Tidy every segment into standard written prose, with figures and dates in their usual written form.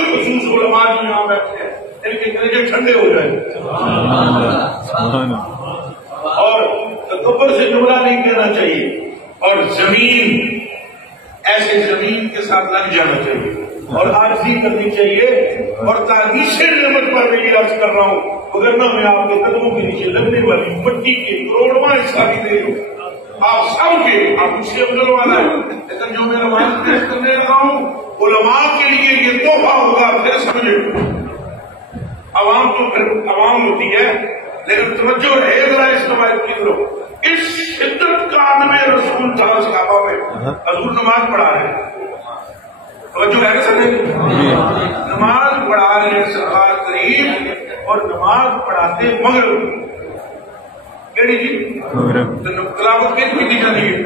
بالخصوص علماء جو یہاں بیٹھے ہیں ان کے کلیجے ٹھنڈے ہو جائیں اور تکبر سے جملہ نہیں کہنا چاہیے اور زمین ایسے زمین کے ساتھ لگ جانا چاہیے اور عاجزی کرنی چاہیے اور تعریف نعمت پر میں یہ عرض کر رہا ہوں وگرنہ میں آپ کے قدموں کے نیچے لگنے والی مٹی کے کروڑواں حصہ بھی دے دوں آپ سب کے آپ مجھ سے افضل والا ہے لیکن جو میں روایت پیش کرنے لگا ہوں علماء کے لیے یہ تحفہ ہوگا پھر سمجھے عوام تو پھر عوام ہوتی ہے لیکن توجہ ہے ذرا اس روایت کی طرف اس شدت کا عالم رسول تھا صحابہ میں حضور نماز پڑھا رہے ہیں توجہ ہے سمجھے نماز پڑھا رہے ہیں سرکار کریم اور نماز پڑھاتے مغرب کیڑی جی تلاوت کی دی جاتی ہے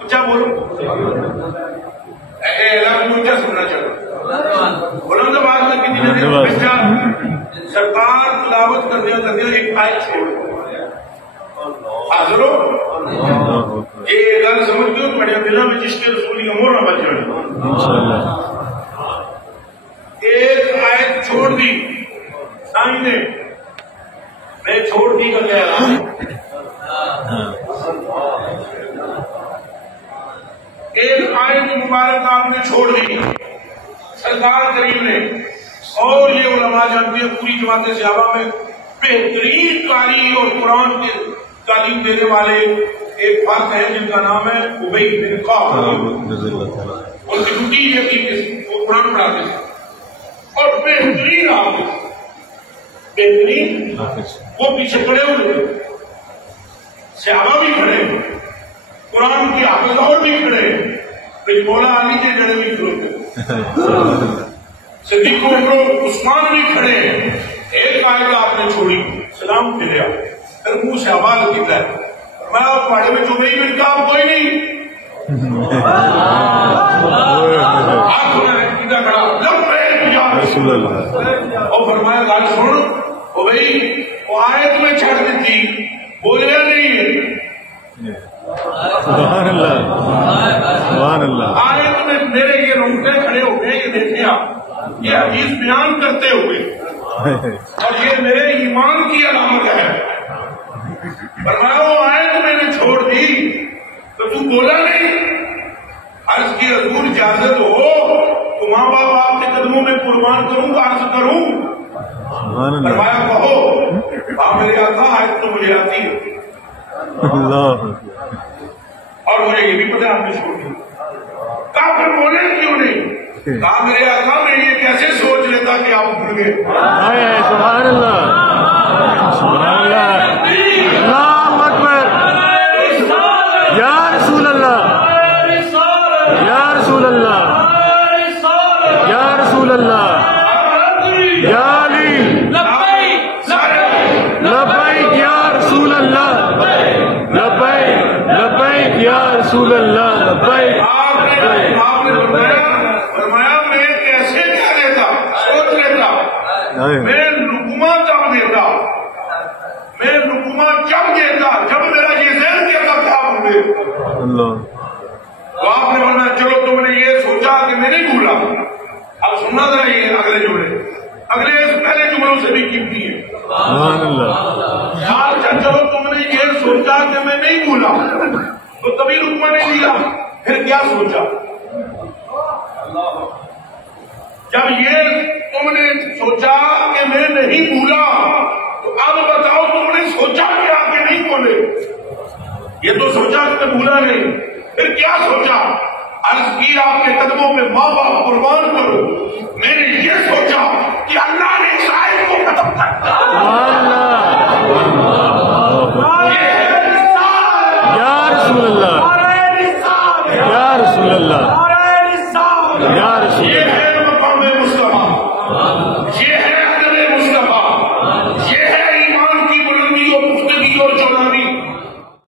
اچھا بولو اعلان کیا سننا چاہتا بلند آواز میں کی دی جاتی ہے سرکار تلاوت کرتے ایک آیت چھوڑ حاضر ہو یہ گل سمجھتے ہو پڑھے دلوں میں جس کے رسول کی امور نہ بچ جائے ایک آیت چھوڑ دی سائن نے میں چھوڑ دی کا کہہ رہا ہوں ایک آیت مبارک آپ نے چھوڑ دی سرکار کریم نے اور یہ علماء جانتے ہیں پوری جماعت صحابہ میں بہترین قاری اور قرآن کے تعلیم دینے والے ایک فرد ہے جن کا نام ہے ابی بن کعب اور ڈیوٹی یہ تھی کہ وہ قرآن پڑھاتے تھے اور بہترین حافظ بہترین وہ پیچھے کھڑے ہوئے صحابہ بھی کھڑے قرآن کے حافظ اور بھی کھڑے پھر مولا علی کے جڑے بھی کھڑے صدیق عمر عثمان بھی کھڑے ایک آیت آپ نے چھوڑی سلام پھریا پھر منہ سے آواز نکلا میں آپ پاڑے میں جو نہیں ملتا آپ کوئی نہیں اور فرمایا گال سن وہ بھائی وہ آیت میں چھڑ دیتی بولیا نہیں ہے سبحان اللہ سبحان اللہ آیت میں میرے یہ رونگٹے کھڑے ہو گئے یہ دیکھیں آپ یہ حدیث بیان کرتے ہوئے اور یہ میرے ایمان کی علامت ہے فرمایا وہ آیت میں نے چھوڑ دی تو تو بولا نہیں عرض کی حضور اجازت ہو تو ماں باپ آپ کے قدموں میں قربان کروں عرض کروں فرمایا کہو میرے آقا آیت تو مجھے آتی ہے اور مجھے یہ بھی پتہ آپ نے چھوڑ دی کافر بولے کیوں نہیں کہا میرے آقا میں یہ کیسے سوچ لیتا کہ آپ بھول گئے سبحان اللہ سبحان اللہ اللہ اکبر یا رسول اللہ یا رسول اللہ یا رسول اللہ یا علی لبیک یا رسول اللہ لبیک لبیک یا رسول اللہ لبیک فرمایا میں کیسے کیا دیتا سوچ لیتا میں لقمہ جب دیتا میں لقمہ جب دیتا جب میرا یہ ذہن دیتا تھا اللہ تو آپ نے بولنا چلو تم نے یہ سوچا کہ میں نہیں بھولا اب سننا ذرا یہ اگلے جملے اگلے اس پہلے جملوں سے بھی قیمتی ہے سبحان اللہ چلو تم نے یہ سوچا کہ میں نہیں بھولا تو تبھی لقمہ نہیں دیا پھر کیا سوچا جب یہ تم نے سوچا کہ میں نہیں بھولا تو اب بتاؤ تم نے سوچا کیا کہ نہیں بولے یہ تو سوچا کہ بھولا نہیں پھر کیا سوچا عرض کی آپ کے قدموں میں ماں باپ قربان کرو میں نے یہ سوچا کہ اللہ نے شاید کو ختم کر دیا یا رسول اللہ یا رسول اللہ یا رسول اللہ